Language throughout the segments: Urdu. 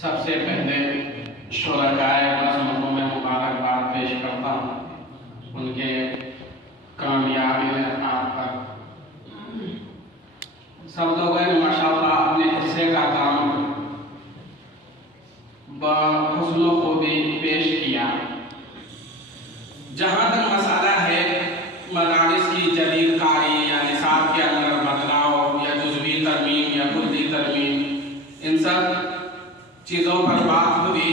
سب سے پہلے شرکائے نظم کو میں مبارکباد پیش کرتا ہوں ان کے کامیابی انعقاد پر۔ سب لوگوں نے ماشاءاللہ اپنے حصے کا کام بحسن و خوبی پیش کیا۔ جہاں تک مسئلہ ہے مدارس کی جدید کاری یا نصاب کے اندر بدلاؤ یا جزوی ترمیم یا کلی ترمیم، ان سب چیزوں پر بات ہوئی۔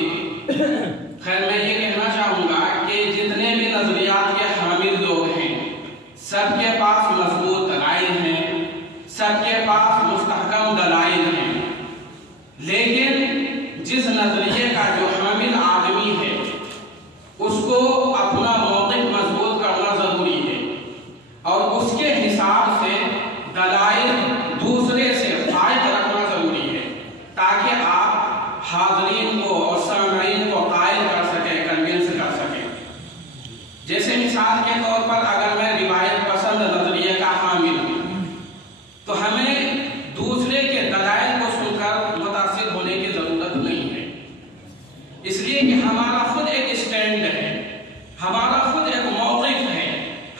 خیر میں یہ کہنا چاہوں گا کہ جتنے بھی نظریات کے حامل لوگ ہیں سب کے پاس مضبوط دلائل ہیں، سب کے پاس مستحکم دلائل ہیں، لیکن جس نظریے کا جو حامل آدمی ہے اس کو اپنا موقف مضبوط کرنا ضروری ہے اور اس کے حساب سے دلائل دوسرے سے فائق رکھنا ضروری ہے تاکہ آپ حاضرین کو اور سامعین کو قائل کر سکیں، کنونس کر سکیں۔ جیسے مثال کے طور پر اگر میں روایت پسند نظریے کا حامل ہوں تو ہمیں دوسرے کے دلائل کو سن کر متاثر ہونے کی ضرورت نہیں ہے، اس لیے کہ ہمارا خود ایک اسٹینڈ ہے، ہمارا خود ایک موقف ہے،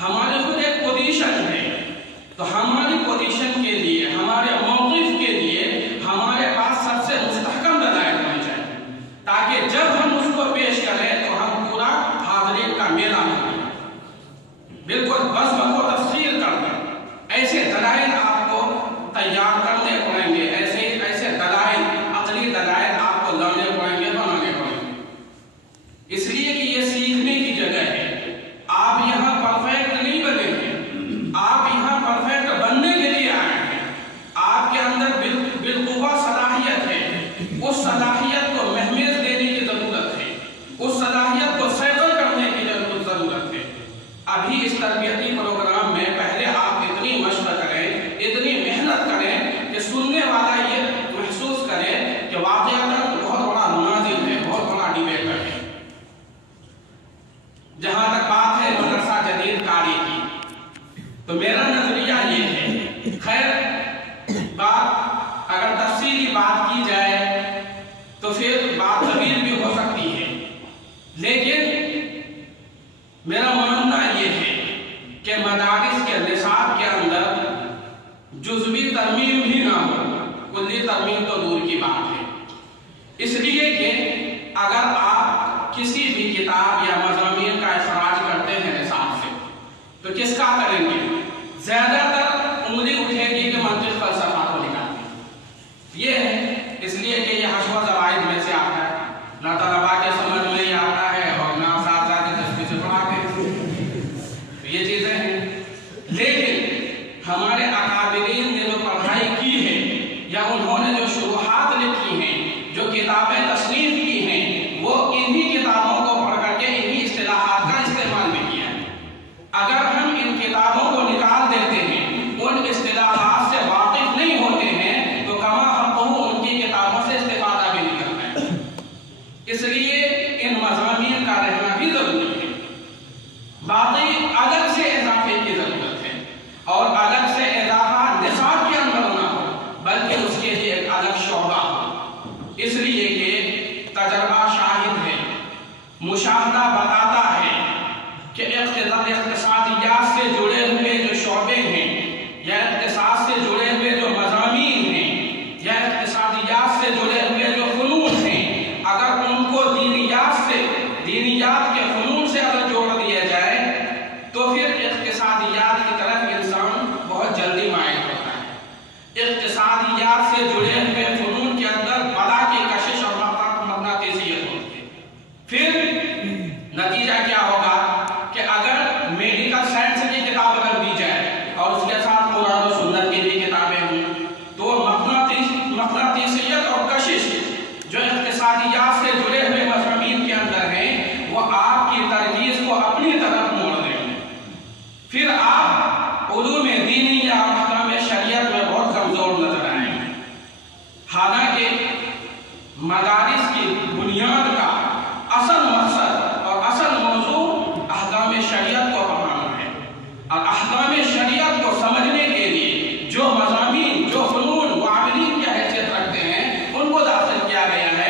ہماری خود ایک پوزیشن ہے۔ تو ہماری پوزیشن کے لیے، ہمارے موقف کے لیے ہمارے پاس سب سے مستحکم دلائل ہونے چاہیے تاکہ جب ہم اس کو پیش کریں تو ہم پورا حاضرین کا میلہ کریں، بالکل بس بخو تفسیر کر دیں۔ ایسے دلائل آپ کو تیار کرنے پڑیں گے، ایسے دلائل، عقلی دلائل آپ کو لانے پڑیں گے، بنانے پڑیں گے۔ اس لیے کہ یہ سیکھنے کی جگہ ہے، آپ یہاں پرفیکٹ نہیں بنے ہیں، آپ یہاں پرفیکٹ بننے کے لیے آئے ہیں۔ آپ کے اندر بالقوہ صلاحیت ہے، اس صلاحیت کو مہمیز دینے کی ضرورت ہے، اس صلاحیت کو سیطر کرنے کی ضرورت ہے۔ ابھی اس تربیتی پروگرام میں پہلے آپ اتنی مشق کریں، اتنی محنت کریں کہ سننے والا یہ محسوس کرے کہ واقعہ بہت بڑا مناظر ہے، بہت بڑا ڈیبیٹر ہے۔ جہاں تک بات ہے مدرسہ جدید کاری کی تو میرا نظریہ یہ ہے، خیر بات اگر تفصیلی بات کی جائے تو پھر بات طویل بھی ہو سکتی ہے، لیکن میرا ماننا یہ ہے کہ مدارس کے نصاب کے اندر جزوی ترمیم بھی نہ ہو، کلی ترمیم تو دور کی بات ہے۔ اس لیے کہ اگر آپ کسی بھی کتاب یا مضامین کا اخراج کرتے ہیں نصاب سے تو کس کا کریں گے؟ زیادہ تر انگلی اٹھے گی کہ منطق فلسفہ کو نکالیں۔ یہ ہے اس لیے کہ یہ حشو زوائد میں سے آتا ہے، نہ طلبا کے سمجھ میں ہی آتا ہے اور نہ اساتذہ کے دستی سے پڑھاتے ہیں، تو یہ چیزیں ہیں۔ لیکن ہمارے اکابرین نے جو پڑھائی کی ہے یا انہوں نے جو شروحات لکھی ہیں، جو کتابیں تصنیف کی ہیں، وہ انہی کتابوں کو پڑھ کر کے انہی اصطلاحات کا استعمال بھی کیا ہے۔ اگر ہم ان کتابوں کو نکال دیتے ہیں، ان اصطلاحات سے واقف نہیں ہوتے ہیں تو کما حق ان کی کتابوں سے استفادہ بھی نہیں کرتے ہیں۔ اس لیے ان مضامین کا رہنا بھی ضروری ہے۔ باقی الگ سے اضافے کی ضرورت ہے اور الگ سے اضافہ نصاب کے اندر نہ ہو بلکہ اس کے لیے ایک الگ شعبہ ہو، اس لیے کہ تجربہ شاہد ہے، مشاہدہ بتاتا ہے کہ اقتصادیات سے جڑے ہوئے جو شعبے ہیں یا اقتصاد سے جڑے ہوئے جو مضامین ہیں یا اقتصادیات سے جڑے ہوئے جو فنون ہیں، اگر ان کو دینیات کے فنون سے اگر جوڑ دیا جائے تو پھر اقتصادیات کی طرف انسان بہت جلدی مائل ہوتا ہے۔ اقتصادیات سے جڑے ہوئے فنون کے اندر بلا کی کشش اور مغناطیسیت ہوتی ہے۔ پھر نتیجہ کیا ہوگا کہ اگر میڈیکل سائنس کی کتاب رکھ دی جائے اور اس کے ساتھ قرآن و سنت کی بھی کتابیں ہوں تو مغناطیسیت اور کشش جو اقتصادیات سے جڑے ہوئے مضامین کے اندر ہیں وہ آپ کی ترکیز کو اپنی طرف موڑ دیں گے۔ پھر آپ علوم دینی یا احکام شریعت میں بہت کمزور نظر آئیں گے، حالانکہ مدارس کی بنیاد کا اصل مقصد اور اصل موضوع احکام شریعت کو پڑھانا ہے، اور احکام شریعت کو سمجھنے کے لیے جو مضامین، جو فنون معاملین کی حیثیت رکھتے ہیں ان کو داخل کیا گیا ہے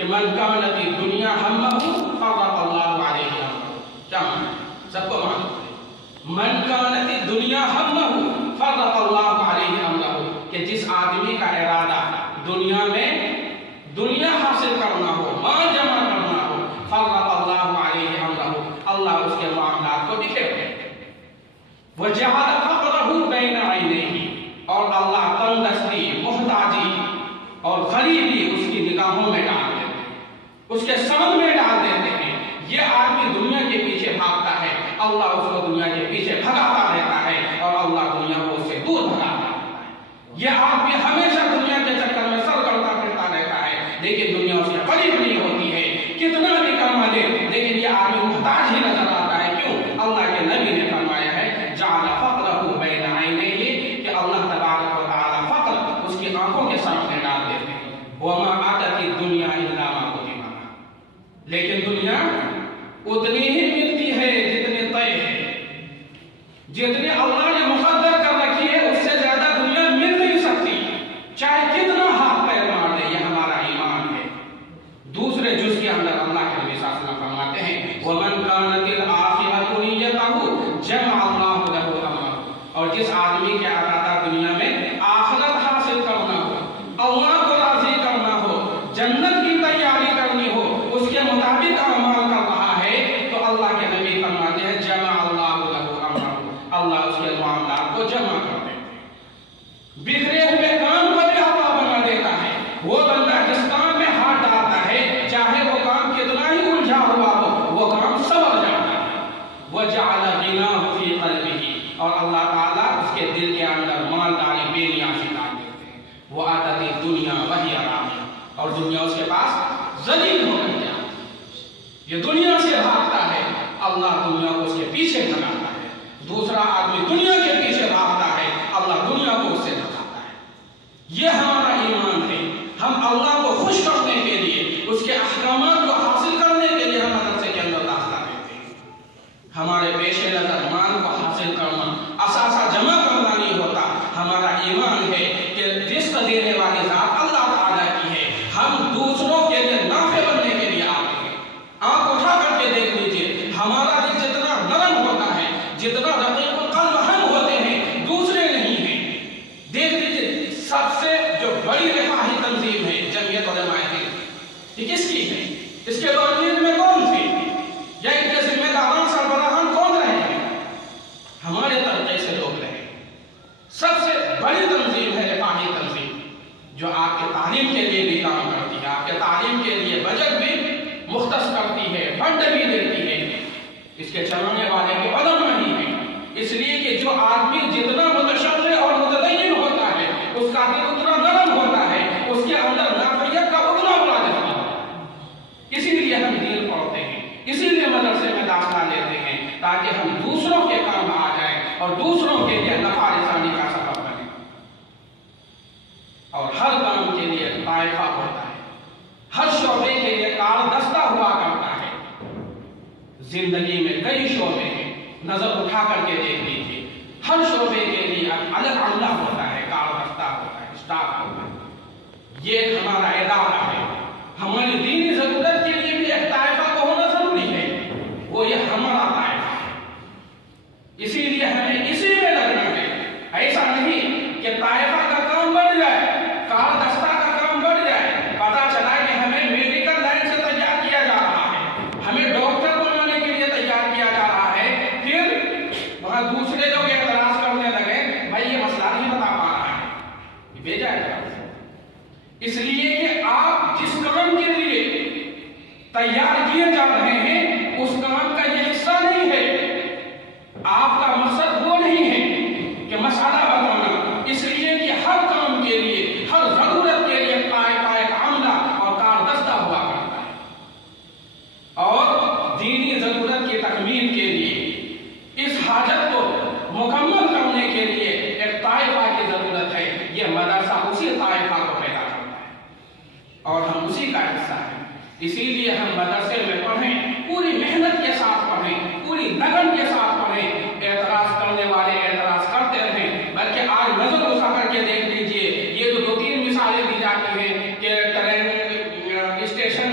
کہ من کانت الدنیا ہمہ فرق اللہ علیہ امرہ. کیا معنی ہے؟ سب کو معلوم ہے. من کانت الدنیا ہمہ فرق اللہ علیہ امرہ، کہ جس آدمی کا ارادہ دنیا میں دنیا حاصل کرنا ہو، مال جمع کرنا ہو، فرق اللہ علیہ امرہ، اللہ اس کے معاملات کو بکھیر دے. وجعل فقرہ بین عینیہ، اور اللہ تنگ دستی، محتاجی اور غریبی اس کی نگاہوں میں ڈال دیتے ہیں، اس کے سامنے میں ڈال دیتے ہیں. یہ آدمی دنیا کے پیچھے بھاگتا ہے، اللہ اس کو دنیا کے پیچھے بھگاتا رہتا ہے، اور اللہ دنیا کو اس سے دور بھگاتا رہتا ہے. یہ آدمی ہمیشہ دنیا کے چکر میں سر کرتا پھرتا رہتا ہے، لیکن دنیا اس کے قریب نہیں ہوتی ہے. کتنا بھی کما لے لیکن یہ آدمی محتاج ہی نظر آتا ہے. کیوں؟ اللہ کے نبی نے فرمایا ہے جعل فقرہ بین عینیہ، کہ اللہ تبارک و تعالی فقر اس کی آنکھوں کے سامنے ڈال دیتے ہیں. وما آتت الدنیا الا ما کتب لها، لیکن دنیا اتنی ہی ملتی ہے جتنے طے ہے، جتنے اللہ نے مقدر کر رکھی ہے، اس سے زیادہ دنیا مل نہیں سکتی، چاہے کتنا ہاتھ پیر مار دے. یہ ہمارا ایمان ہے. دوسرے جز کے اندر اللہ کے نبی صلی اللہ علیہ وسلم فرماتے ہیں وَمَنْ كَانَتِ الْآخِرَةُ نِيَّتَهُ جَمَعَ اللَّهُ لَهُ أَمْرَهُ، اور جس آدمی کے ارادہ دنیا میں آخرت حاصل کرنا ہو، اللہ کو راضی کرنا ہو، جنت کی تیاری کرنی ہو، اس کے مطابق اعمال کر رہا ہے، تو اللہ کے نبی فرماتے ہیں جمع اللہ لہ امرہ، اللہ اس کے معاملات کو جمع کر دیتے ہیں. بکھرے ہوئے کام کو بھی اللہ بنا دیتا ہے. وہ بندہ جس کام میں ہاتھ ڈالتا ہے، چاہے وہ کام کتنا ہی الجھا ہوا ہو، وہ کام سنور جاتا ہے. وجعل غناہ فی قلبہ، اور اللہ تعالیٰ اس کے دل کے اندر مالداری بے نیازی ڈال دیتے ہیں. وہ آتت الدنیا وہی راغمہ، اور دنیا اس کے پاس ذلیل ہو گئی. یہ دنیا سے بھاگتا ہے، اللہ دنیا کو اس کے پیچھے بھگاتا ہے. دوسرا آدمی دنیا کے پیچھے بھاگتا ہے، اللہ دنیا کو اس سے بھگاتا ہے. یہ ہمارا ایمان ہے. ہم اللہ کو خوش کرنے کے لیے، اس کے احکامات کو حاصل کرنے کے لیے ہم مدرسے کے اندر داخلہ لیتے ہیں. ہمارے پیش نظر مان کو حاصل کرنا، اثاثہ جمع کرنا نہیں ہوتا. ہمارا ایمان ہے کہ رزق دینے والی ذات اللہ تعالیٰ کی ہے. ہم دوسروں کے لیے نافع بننے کے لیے آتے ہیں. آنکھ اٹھا کر کے دیکھ لیجئے، ہمارا دل جتنا نرم ہوتا ہے، جتنا رقیق القلب ہم ہوتے ہیں، دوسرے نہیں ہیں. دیکھ لیجئے سب سے جو بڑی رفاہی تنظیم ہے جمعیت علماء ہند، یہ کس کی ہے؟ اس کے بانیوں میں کون تھے؟ یا ان کے ذمہ داران سربراہان کون رہے ہیں؟ ہمارے طبقے سے لوگ رہے. سب سے بڑی تنظیم ہے رفاہی تنظیم، جو آپ کے تعلیم کے لیے بھی کام کرتی ہے، آپ کے تعلیم کے لیے بجٹ بھی مختص کرتی ہے، فنڈ بھی دیتی ہے. اس کے چلانے والے بھی علماء ہی ہیں. اس لیے کہ جو آدمی جتنا متشرع اور متدین ہوتا ہے، اس کا دل اتنا نرم ہوتا ہے، اس کے اندر نافعیت کا اتنا بڑا جذبہ ہوتا ہے. اسی لیے ہم دین پڑھتے ہیں، اسی لیے مدرسے میں داخلہ لیتے ہیں، تاکہ ہم دوسروں کے کام آ جائیں اور دوسروں کے لیے نفع رسانی کا سبب بنے. اور ہر کام کے لیے ایک طائفہ ہوتا ہے، ہر شعبے کے لیے کاردستہ ہوا کرتا ہے. زندگی میں کئی شعبے ہیں، نظر اٹھا کر کے دیکھ لیجیے. ہر شعبے کے لیے الگ عملہ ہوتا ہے، کاردستہ ہوتا ہے، اسٹاف ہوتا ہے. یہ ایک ہمارا ادارہ ہے. ہماری دینی ضرورت کے لیے بھی ایک طائفہ کو ہونا ضروری ہے. وہ یہ ہمارا طائفہ ہے. اسی لیے ہمیں اسی میں لگنا ہے. ایسا نہیں کہ طائفہ کا کام بڑھ جائے، کاردستہ کا کام بڑھ جائے، پتا چلا کہ ہمیں میڈیکل لائن سے تیار کیا جا رہا ہے، ہمیں ڈاکٹر بنانے کے لیے تیار کیا جا رہا ہے. پھر وہاں دوسرے لوگ اعتراض کرنے لگے بھائی یہ مسئلہ نہیں بتا پا رہا ہے، یہ بھیجا ہے. اس لیے کہ آپ جس کام کے لیے تیار کیے جا رہے ہیں، اس کام کا یہ حصہ نہیں ہے. آپ کا مقصد وہ نہیں ہے کہ مسئلہ بتانا. اس لیے کہ ہر کام کے لیے، ہر ضرورت کے لیے طائفہ ایک عملہ اور کاردستہ ہوا کرتا ہے. اور دینی ضرورت کی تکمیل کے لیے، اس حاجت کو مکمل کرنے کے لیے ایک طائفہ کی ضرورت ہے. یہ مدرسہ اسی طائفہ کو پیدا کرتا ہے اور ہم اسی کا حصہ ہیں. اسی لیے ہم مدرسے میں پڑھیں، پوری محنت کے ساتھ پڑھیں، پوری لگن کے ساتھ پڑھیں. اعتراض کرنے والے اعتراض کرتے رہیں، بلکہ آج نظر گزا کر کے دیکھ لیجئے. یہ جو 2-3 مثالیں دی جاتی ہیں کہ ٹرین اسٹیشن